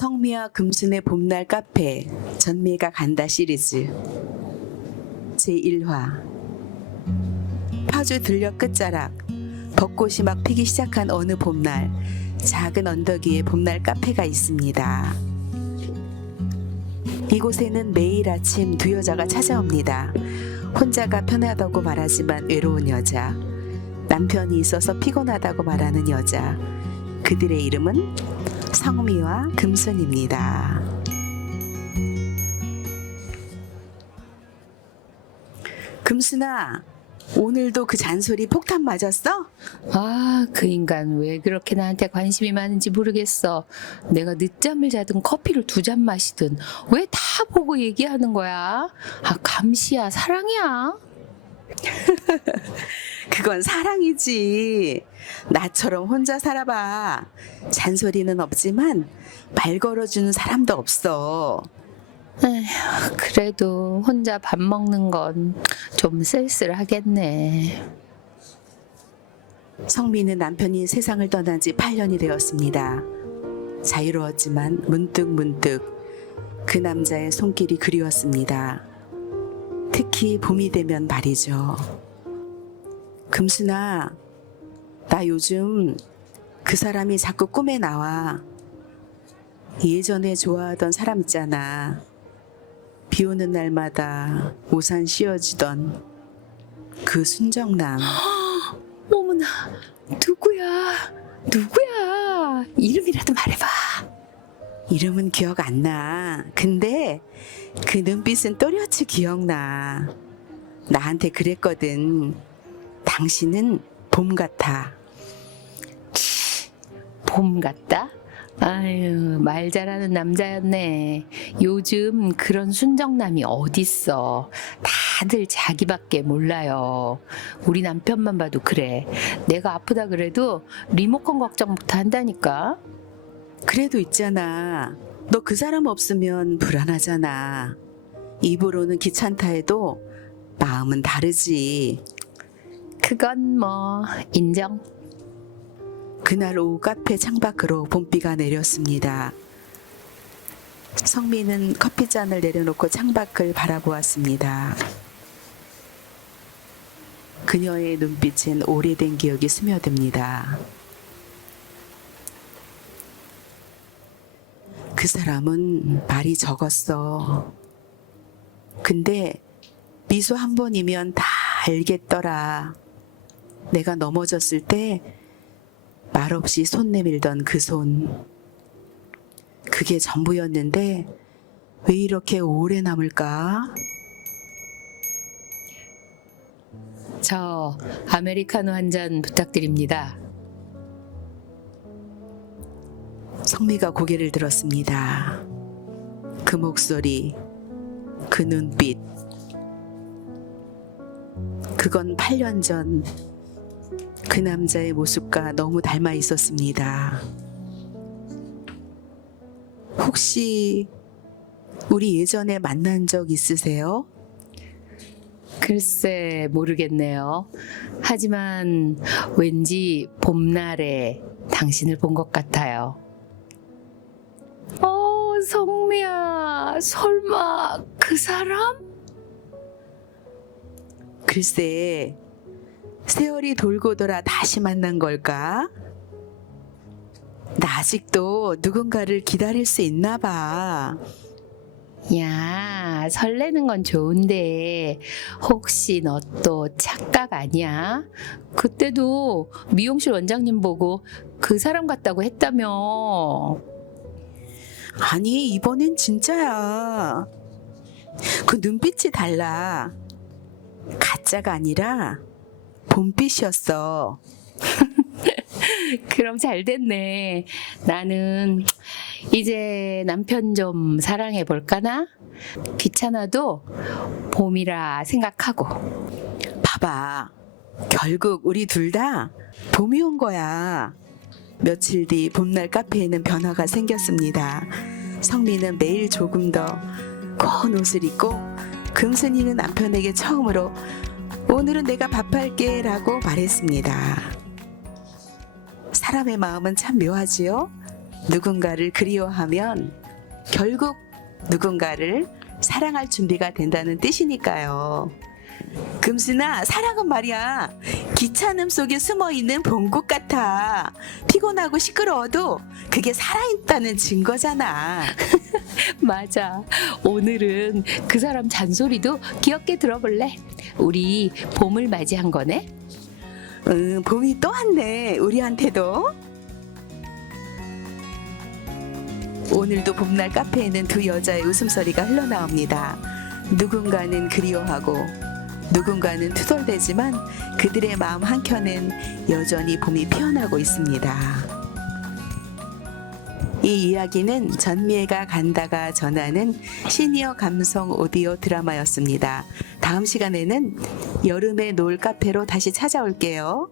성미와 금순의 봄날 카페 전미가 간다 시리즈 제1화 파주 들녘 끝자락 벚꽃이 막 피기 시작한 어느 봄날 작은 언덕 위에 봄날 카페가 있습니다. 이곳에는 매일 아침 두 여자가 찾아옵니다. 혼자가 편하다고 말하지만 외로운 여자, 남편이 있어서 피곤하다고 말하는 여자. 그들의 이름은 성미와 금순입니다. 금순아, 오늘도 그 잔소리 폭탄 맞았어? 아, 그 인간 왜 그렇게 나한테 관심이 많은지 모르겠어. 내가 늦잠을 자든 커피를 두 잔 마시든 왜 다 보고 얘기하는 거야? 아, 감시야, 사랑이야. 그건 사랑이지. 나처럼 혼자 살아봐. 잔소리는 없지만 말 걸어주는 사람도 없어. 에휴, 그래도 혼자 밥 먹는 건 좀 쓸쓸하겠네. 성민은 남편이 세상을 떠난 지 8년이 되었습니다. 자유로웠지만 문득 문득 그 남자의 손길이 그리웠습니다. 특히 봄이 되면 말이죠. 금순아, 나 요즘 그 사람이 자꾸 꿈에 나와. 예전에 좋아하던 사람 있잖아. 비 오는 날마다 우산 씌워주던 그 순정남. 어머나, 누구야? 누구야? 이름이라도 말해봐. 이름은 기억 안 나. 근데 그 눈빛은 또렷이 기억나. 나한테 그랬거든. 당신은 봄 같아. 봄 같다? 아유, 말 잘하는 남자였네. 요즘 그런 순정남이 어딨어. 다들 자기밖에 몰라요. 우리 남편만 봐도 그래. 내가 아프다 그래도 리모컨 걱정부터 한다니까. 그래도 있잖아. 너 그 사람 없으면 불안하잖아. 입으로는 귀찮다 해도 마음은 다르지. 그건 뭐, 인정. 그날 오후 카페 창밖으로 봄비가 내렸습니다. 성민은 커피잔을 내려놓고 창밖을 바라보았습니다. 그녀의 눈빛엔 오래된 기억이 스며듭니다. 그 사람은 말이 적었어. 근데 미소 한 번이면 다 알겠더라. 내가 넘어졌을 때 말없이 손 내밀던 그 손. 그게 전부였는데 왜 이렇게 오래 남을까? 저 아메리카노 한 잔 부탁드립니다. 성미가 고개를 들었습니다. 그 목소리, 그 눈빛. 그건 8년 전 그 남자의 모습과 너무 닮아 있었습니다. 혹시 우리 예전에 만난 적 있으세요? 글쎄 모르겠네요. 하지만 왠지 봄날에 당신을 본 것 같아요. 어, 성미야, 설마 그 사람? 글쎄, 세월이 돌고 돌아 다시 만난 걸까? 나 아직도 누군가를 기다릴 수 있나 봐. 야, 설레는 건 좋은데 혹시 너 또 착각 아니야? 그때도 미용실 원장님 보고 그 사람 같다고 했다며. 아니, 이번엔 진짜야. 그 눈빛이 달라. 가짜가 아니라 봄빛이었어. 그럼 잘 됐네. 나는 이제 남편 좀 사랑해 볼까나? 귀찮아도 봄이라 생각하고. 봐봐. 결국 우리 둘 다 봄이 온 거야. 며칠 뒤 봄날 카페에는 변화가 생겼습니다. 성미는 매일 조금 더 고운 옷을 입고 금순이는 남편에게 처음으로 오늘은 내가 밥할게 라고 말했습니다. 사람의 마음은 참 묘하지요? 누군가를 그리워하면 결국 누군가를 사랑할 준비가 된다는 뜻이니까요. 금순아, 사랑은 말이야. 기차음 속에 숨어 있는 봄꽃 같아. 피곤하고 시끄러워도 그게 살아있다는 증거잖아. 맞아. 오늘은 그 사람 잔소리도 귀엽게 들어볼래? 우리 봄을 맞이한 거네? 음, 봄이 또 왔네. 우리한테도. 오늘도 봄날 카페에는 두 여자의 웃음소리가 흘러나옵니다. 누군가는 그리워하고 누군가는 투덜대지만 그들의 마음 한켠엔 여전히 봄이 피어나고 있습니다. 이 이야기는 전미애가 간다가 전하는 시니어 감성 오디오 드라마였습니다. 다음 시간에는 여름의 노을 카페로 다시 찾아올게요.